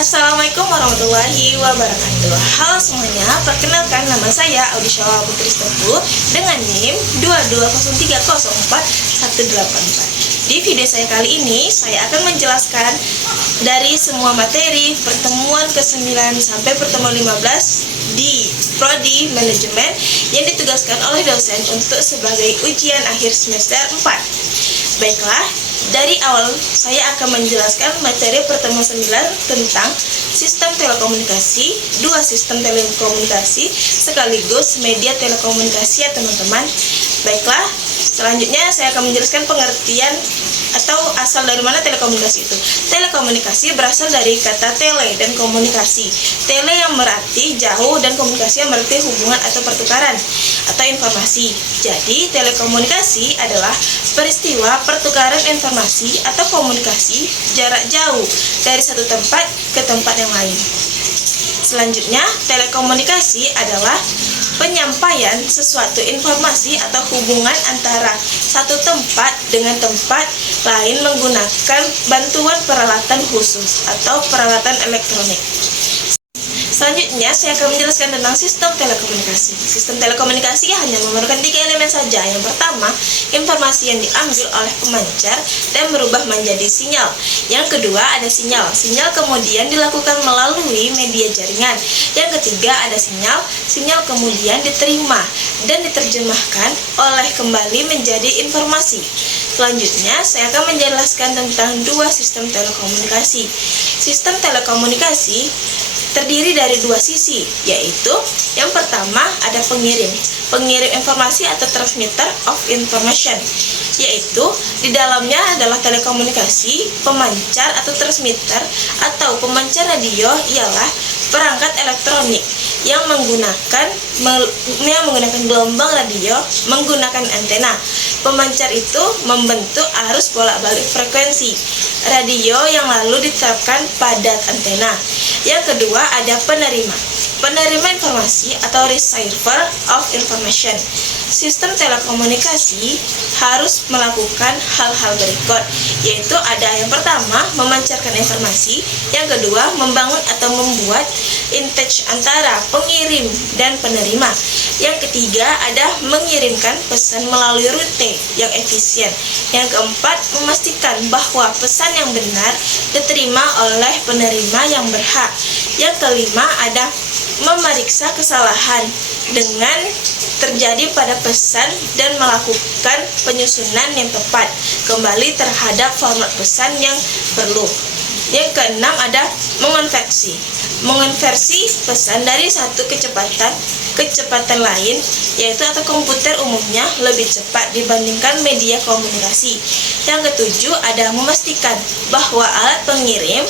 Assalamualaikum warahmatullahi wabarakatuh. Halo semuanya, perkenalkan nama saya Audisyawa Putri Teguh dengan NIM 220304184. Di video saya kali ini, saya akan menjelaskan dari semua materi pertemuan ke-9 sampai pertemuan 15 di Prodi Manajemen yang ditugaskan oleh dosen untuk sebagai ujian akhir semester 4. Baiklah, dari awal saya akan menjelaskan materi pertemuan 9 tentang sistem telekomunikasi, dua sistem telekomunikasi sekaligus media telekomunikasi ya teman-teman. Baiklah, selanjutnya saya akan menjelaskan pengertian atau asal dari mana telekomunikasi itu. Telekomunikasi berasal dari kata tele dan komunikasi. Tele yang berarti jauh dan komunikasi yang berarti hubungan atau pertukaran atau informasi. Jadi telekomunikasi adalah peristiwa pertukaran informasi atau komunikasi jarak jauh dari satu tempat ke tempat yang lain. Selanjutnya, telekomunikasi adalah penyampaian sesuatu informasi atau hubungan antara satu tempat dengan tempat lain menggunakan bantuan peralatan khusus atau peralatan elektronik. Selanjutnya, saya akan menjelaskan tentang sistem telekomunikasi. Sistem telekomunikasi hanya memerlukan 3 elemen saja. Yang pertama, informasi yang diambil oleh pemancar dan berubah menjadi sinyal. Yang kedua, ada sinyal. Sinyal kemudian dilakukan melalui media jaringan. Yang ketiga, ada sinyal. Sinyal kemudian diterima dan diterjemahkan oleh kembali menjadi informasi. Selanjutnya, saya akan menjelaskan tentang dua sistem telekomunikasi. Sistem telekomunikasi terdiri dari dua sisi, yaitu yang pertama ada pengirim informasi atau transmitter of information, yaitu di dalamnya adalah telekomunikasi. Pemancar atau transmitter atau pemancar radio ialah perangkat elektronik yang menggunakan gelombang radio menggunakan antena. Pemancar itu membentuk arus bolak-balik frekuensi radio yang lalu diterapkan pada antena. Yang kedua ada penerima informasi atau receiver of information. Sistem telekomunikasi harus melakukan hal-hal berikut, yaitu ada yang pertama memancarkan informasi, yang kedua membangun atau membuat interaksi antara pengirim dan penerima, yang ketiga ada mengirimkan pesan melalui rute yang efisien, yang keempat memastikan bahwa pesan yang benar diterima oleh penerima yang berhak, yang kelima ada memeriksa kesalahan dengan terjadi pada pesan dan melakukan penyusunan yang tepat kembali terhadap format pesan yang perlu. Yang keenam ada mengonversi pesan dari satu kecepatan lain, yaitu atau komputer umumnya lebih cepat dibandingkan media komunikasi. Yang ketujuh ada memastikan bahwa alat pengirim,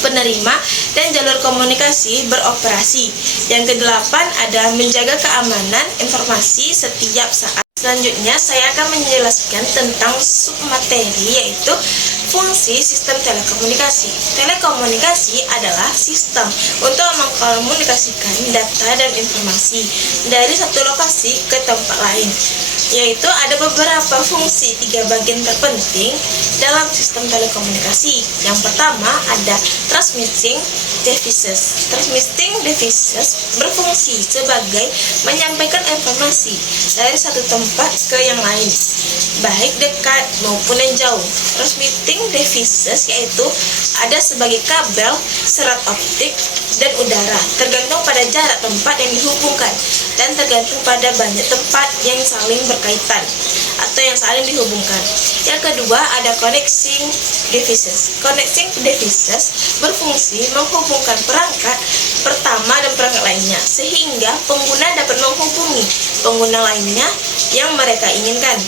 penerima, dan jalur komunikasi beroperasi. Yang kedelapan ada menjaga keamanan informasi setiap saat. Selanjutnya saya akan menjelaskan tentang submateri, yaitu fungsi sistem telekomunikasi. Telekomunikasi adalah sistem untuk mengkomunikasikan data dan informasi dari satu lokasi ke tempat lain, yaitu ada beberapa fungsi 3 bagian terpenting dalam sistem telekomunikasi. Yang pertama ada transmitting devices. Transmitting devices berfungsi sebagai menyampaikan informasi dari satu tempat ke yang lain, baik dekat maupun yang jauh. Transmitting devices yaitu ada sebagai kabel, serat optik, dan udara, tergantung pada jarak tempat yang dihubungkan dan tergantung pada banyak tempat yang saling berkaitan atau yang saling dihubungkan. Yang kedua ada connecting devices. Connecting devices berfungsi menghubungkan perangkat pertama dan perangkat lainnya, sehingga pengguna dapat menghubungi pengguna lainnya yang mereka inginkan.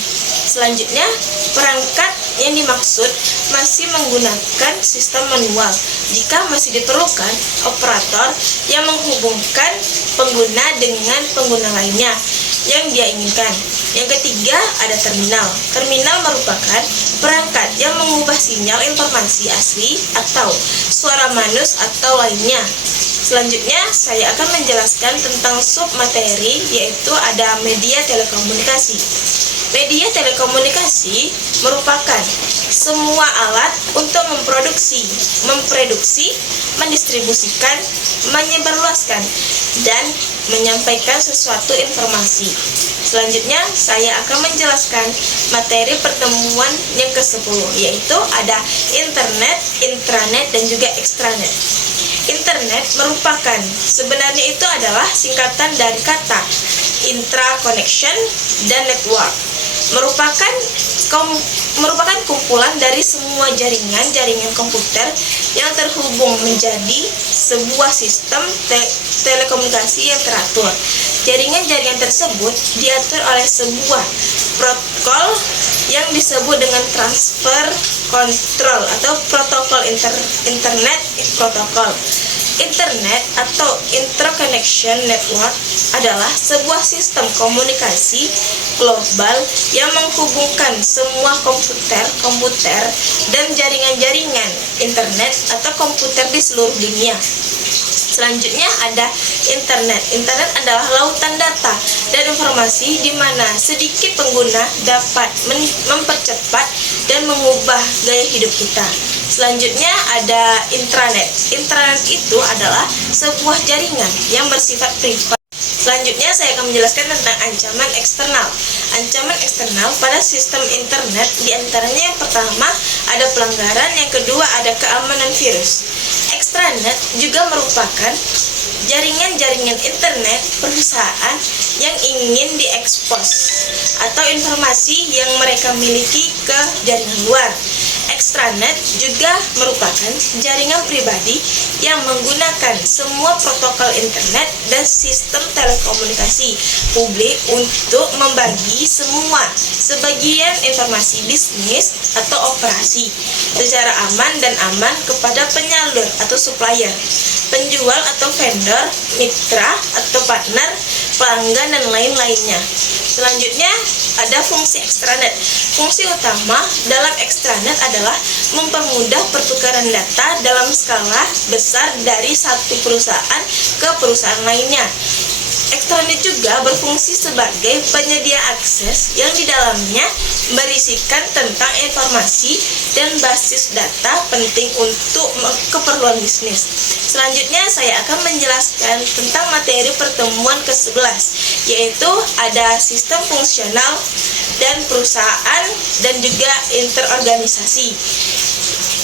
Selanjutnya, perangkat yang dimaksud masih menggunakan sistem manual jika masih diperlukan operator yang menghubungkan pengguna dengan pengguna lainnya yang dia inginkan. Yang ketiga ada terminal. Terminal merupakan perangkat yang mengubah sinyal informasi asli atau suara manus atau lainnya. Selanjutnya saya akan menjelaskan tentang submateri, yaitu ada media telekomunikasi. Media telekomunikasi merupakan semua alat untuk memproduksi, mendistribusikan, menyebarluaskan, dan menyampaikan sesuatu informasi. Selanjutnya, saya akan menjelaskan materi pertemuan yang ke-10, yaitu ada internet, intranet, dan juga ekstranet. Internet sebenarnya itu adalah singkatan dari kata intra connection dan network. Merupakan kumpulan dari semua jaringan komputer yang terhubung menjadi sebuah sistem telekomunikasi yang teratur. Jaringan-jaringan tersebut diatur oleh sebuah protokol yang disebut dengan transfer control atau protokol internet protokol. Internet atau interconnection network adalah sebuah sistem komunikasi global yang menghubungkan semua komputer dan jaringan-jaringan internet atau komputer di seluruh dunia. Selanjutnya ada internet. Internet adalah lautan data dan informasi di mana sedikit pengguna dapat mempercepat dan mengubah gaya hidup kita. Selanjutnya ada intranet. Intranet itu adalah sebuah jaringan yang bersifat privat. Selanjutnya saya akan menjelaskan tentang ancaman eksternal. Ancaman eksternal pada sistem internet diantaranya yang pertama ada pelanggaran, yang kedua ada keamanan virus. Ekstranet juga merupakan jaringan-jaringan internet perusahaan yang ingin diekspos atau informasi yang mereka miliki ke jaringan luar. Ekstranet juga merupakan jaringan pribadi yang menggunakan semua protokol internet dan sistem telekomunikasi publik untuk membagi sebagian informasi bisnis atau operasi secara aman kepada penyalur atau supplier, penjual atau vendor, mitra atau partner, pelanggan, dan lain-lainnya. Selanjutnya ada fungsi ekstranet. Fungsi utama dalam ekstranet adalah mempermudah pertukaran data dalam skala besar dari satu perusahaan ke perusahaan lainnya. Ekstranet juga berfungsi sebagai penyedia akses yang di dalamnya berisikan tentang informasi dan basis data penting untuk keperluan bisnis. Selanjutnya saya akan menjelaskan tentang materi pertemuan ke-11, yaitu ada sistem fungsional dan perusahaan dan juga interorganisasi.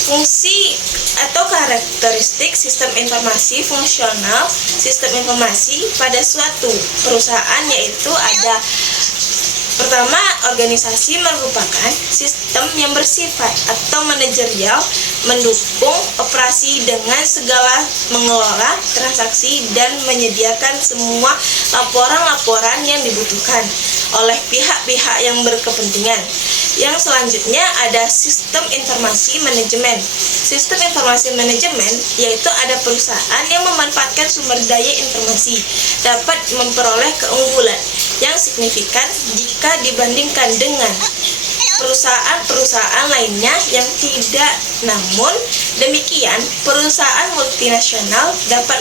Fungsi atau karakteristik sistem informasi fungsional sistem informasi pada suatu perusahaan yaitu ada pertama, organisasi merupakan sistem yang bersifat atau manajerial mendukung operasi dengan segala mengelola transaksi dan menyediakan semua laporan-laporan yang dibutuhkan oleh pihak-pihak yang berkepentingan. Yang selanjutnya ada sistem informasi manajemen. Sistem informasi manajemen yaitu ada perusahaan yang memanfaatkan sumber daya informasi dapat memperoleh keunggulan yang signifikan jika dibandingkan dengan perusahaan-perusahaan lainnya yang tidak. Namun demikian, perusahaan multinasional dapat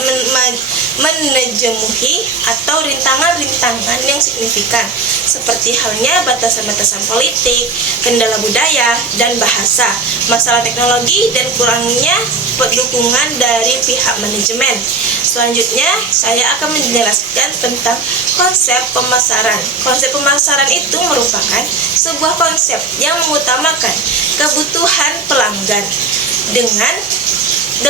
menejemuhi atau rintangan-rintangan yang signifikan seperti halnya batasan-batasan politik, kendala budaya dan bahasa, masalah teknologi, dan kurangnya dukungan dari pihak manajemen. Selanjutnya, saya akan menjelaskan tentang konsep pemasaran. Konsep pemasaran itu merupakan sebuah konsep yang mengutamakan kebutuhan pelanggan. Dengan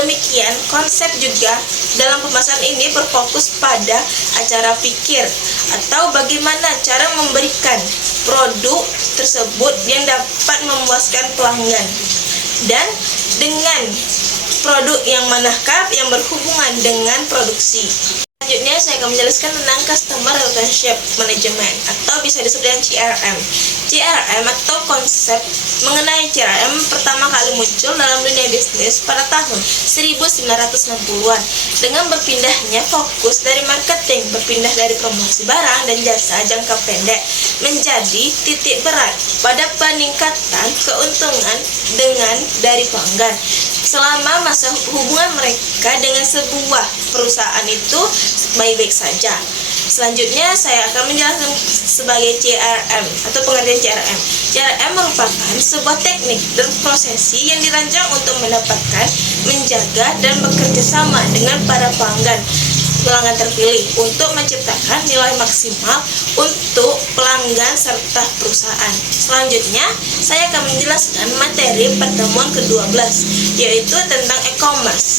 demikian, konsep juga dalam pemasaran ini berfokus pada cara pikir atau bagaimana cara memberikan produk tersebut yang dapat memuaskan pelanggan. Dan dengan produk yang manakah yang berhubungan dengan produksi. Selanjutnya saya akan menjelaskan tentang Customer Relationship Management atau bisa disebut dengan CRM. CRM atau konsep mengenai CRM pertama kali muncul dalam dunia bisnis pada tahun 1960-an dengan berpindahnya fokus dari marketing, berpindah dari promosi barang dan jasa jangka pendek menjadi titik berat pada peningkatan keuntungan dari pelanggan. Selama masa hubungan mereka dengan sebuah perusahaan itu baik-baik saja. Selanjutnya saya akan menjelaskan sebagai CRM atau pengertian CRM. CRM merupakan sebuah teknik dan prosesi yang dirancang untuk mendapatkan, menjaga, dan bekerja sama dengan para pelanggan terpilih untuk menciptakan nilai maksimal untuk pelanggan serta perusahaan. Selanjutnya, saya akan menjelaskan materi pertemuan ke-12, yaitu tentang e-commerce.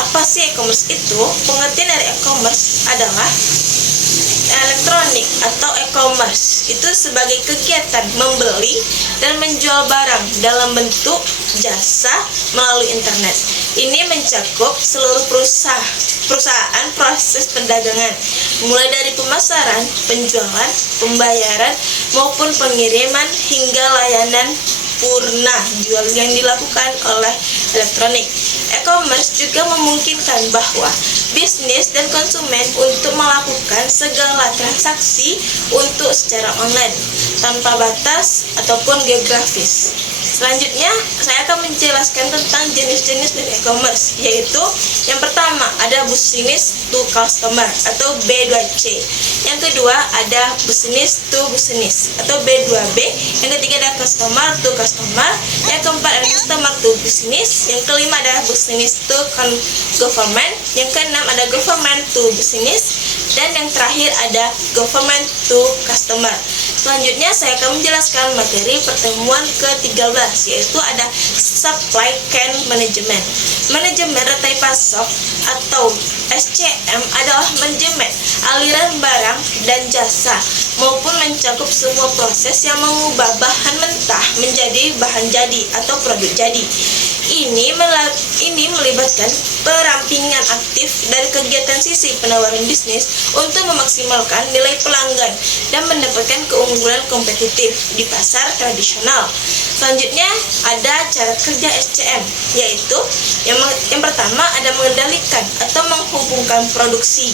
Apa sih e-commerce itu? Pengertian dari e-commerce adalah elektronik atau e-commerce itu sebagai kegiatan membeli dan menjual barang dalam bentuk jasa melalui internet. Ini mencakup seluruh perusahaan proses perdagangan, mulai dari pemasaran, penjualan, pembayaran, maupun pengiriman hingga layanan purna jual yang dilakukan oleh elektronik. E-commerce juga memungkinkan bahwa bisnis dan konsumen untuk melakukan segala transaksi untuk secara online tanpa batas ataupun geografis. Selanjutnya, saya akan menjelaskan tentang jenis-jenis dari e-commerce, yaitu yang pertama ada business to customer atau B2C. Yang kedua ada business to business atau B2B. Yang ketiga ada customer to customer. Yang keempat ada customer to business. Yang kelima ada business to government. Yang keenam ada government to business. Dan yang terakhir ada government to customer. Selanjutnya saya akan menjelaskan materi pertemuan ke-13, yaitu ada supply chain management. Manajemen rantai pasok atau SCM adalah manajemen aliran barang dan jasa maupun mencakup semua proses yang mengubah bahan mentah menjadi bahan jadi atau produk jadi. Ini melibatkan perampingan aktif dari kegiatan sisi penawaran bisnis untuk memaksimalkan nilai pelanggan dan mendapatkan keunggulan kompetitif di pasar tradisional. Selanjutnya ada cara kerja SCM, yaitu yang pertama ada mengendalikan atau menghubungkan produksi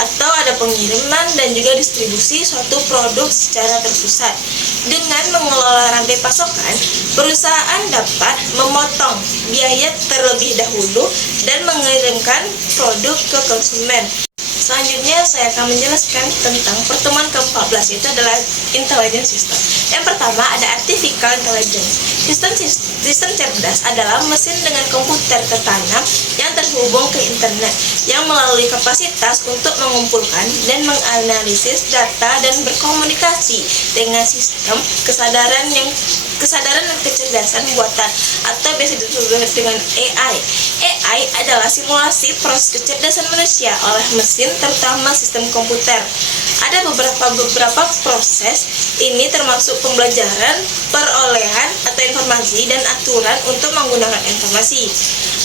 atau ada pengiriman dan juga distribusi suatu produk secara terpusat. Dengan mengelola rantai pasokan, perusahaan dapat memotong biaya terlebih dahulu dan mengirimkan produk ke konsumen. Selanjutnya saya akan menjelaskan tentang pertemuan ke-14, yaitu adalah intelligent system. Yang pertama ada artificial intelligence. Sistem cerdas adalah mesin dengan komputer tertanam yang terhubung ke internet yang melalui kapasitas untuk mengumpulkan dan menganalisis data dan berkomunikasi dengan sistem kesadaran dan kecerdasan buatan atau biasa disebut dengan AI. AI adalah simulasi proses kecerdasan manusia oleh mesin, terutama sistem komputer. Ada beberapa proses ini termasuk pembelajaran, perolehan atau informasi dan aturan untuk menggunakan informasi,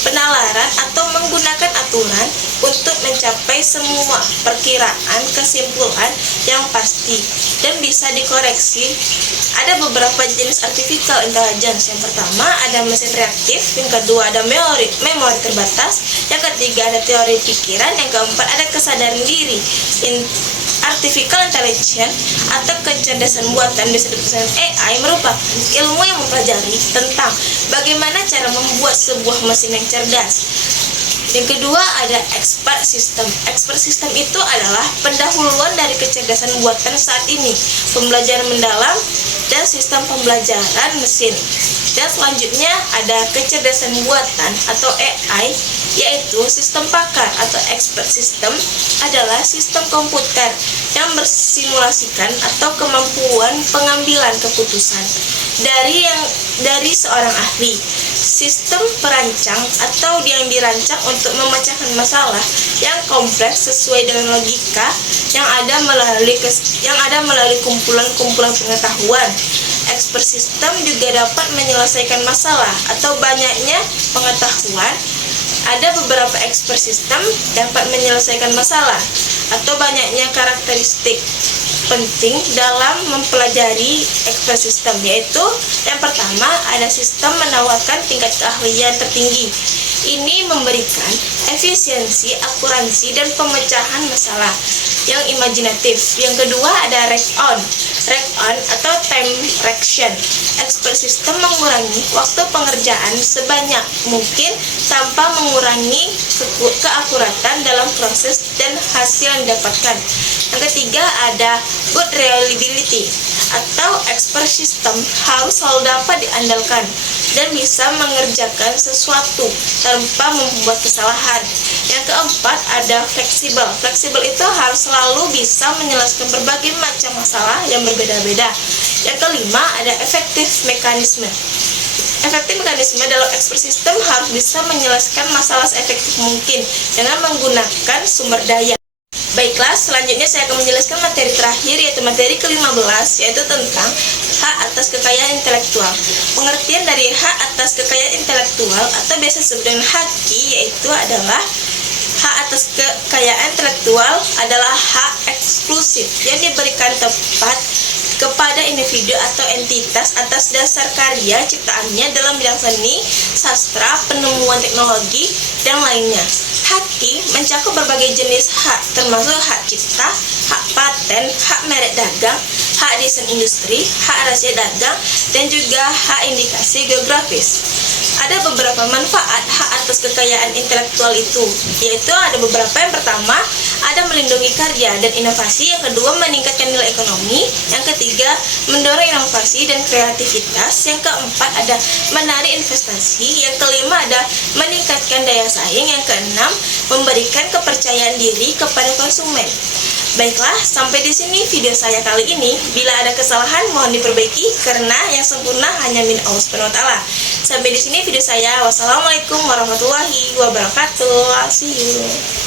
penalaran atau menggunakan aturan untuk mencapai semua perkiraan kesimpulan yang pasti dan bisa dikoreksi. Ada beberapa jenis artificial intelligence. Yang pertama ada mesin reaktif, yang kedua ada memori terbatas, yang ketiga ada teori pikiran, yang keempat ada kesadaran diri. Artificial intelligence atau kecerdasan buatan bisa disebut AI merupakan ilmu yang mempelajari tentang bagaimana cara membuat sebuah mesin yang cerdas. Yang kedua ada expert system. Expert system itu adalah pendahuluan dari kecerdasan buatan saat ini, pembelajaran mendalam, dan sistem pembelajaran mesin. Dan selanjutnya ada kecerdasan buatan atau AI, yaitu sistem pakar atau expert system adalah sistem komputer yang bersimulasikan atau kemampuan pengambilan keputusan dari seorang ahli. Sistem perancang atau yang dirancang untuk memecahkan masalah yang kompleks sesuai dengan logika yang ada melalui kumpulan-kumpulan pengetahuan. Expert system juga dapat menyelesaikan masalah atau banyaknya pengetahuan. Ada beberapa expert system dapat menyelesaikan masalah atau banyaknya karakteristik penting dalam mempelajari expert system, yaitu yang pertama ada sistem menawarkan tingkat keahlian tertinggi. Ini memberikan efisiensi, akuransi, dan pemecahan masalah yang imajinatif. Yang kedua ada REC-ON. REC-ON atau time fraction. Expert system mengurangi waktu pengerjaan sebanyak mungkin tanpa mengurangi keakuratan dalam proses dan hasil yang didapatkan. Yang ketiga ada good reliability atau expert system harus selalu dapat diandalkan dan bisa mengerjakan sesuatu tanpa membuat kesalahan. Yang keempat ada fleksibel. Fleksibel itu harus selalu bisa menyelesaikan berbagai macam masalah yang berbeda-beda. Yang kelima ada efektif mekanisme. Efektif mekanisme dalam expert system harus bisa menyelesaikan masalah seefektif mungkin dengan menggunakan sumber daya. Baiklah, selanjutnya saya akan menjelaskan materi terakhir, yaitu materi ke-15, yaitu tentang hak atas kekayaan intelektual. Pengertian dari hak atas kekayaan intelektual atau biasa disebut dengan HAKI, yaitu adalah hak atas kekayaan intelektual adalah hak eksklusif yang diberikan tepat kepada individu atau entitas atas dasar karya ciptaannya dalam bidang seni, sastra, penemuan teknologi, dan lainnya. HAKI mencakup berbagai jenis hak, termasuk hak cipta, hak paten, hak merek dagang, hak desain industri, hak rahasia dagang, dan juga hak indikasi geografis. Ada beberapa manfaat hak atas kekayaan intelektual itu, yaitu ada beberapa. Yang pertama, ada melindungi karya dan inovasi. Yang kedua, meningkatkan nilai ekonomi. Yang ketiga, mendorong inovasi dan kreativitas. Yang keempat, ada menarik investasi. Yang kelima, ada meningkatkan daya saing. Yang keenam, memberikan kepercayaan diri kepada konsumen. Baiklah, sampai di sini video saya kali ini. Bila ada kesalahan mohon diperbaiki karena yang sempurna hanya min Allah Subhanahu wa taala. Sampai di sini video saya. Wassalamualaikum warahmatullahi wabarakatuh. See you.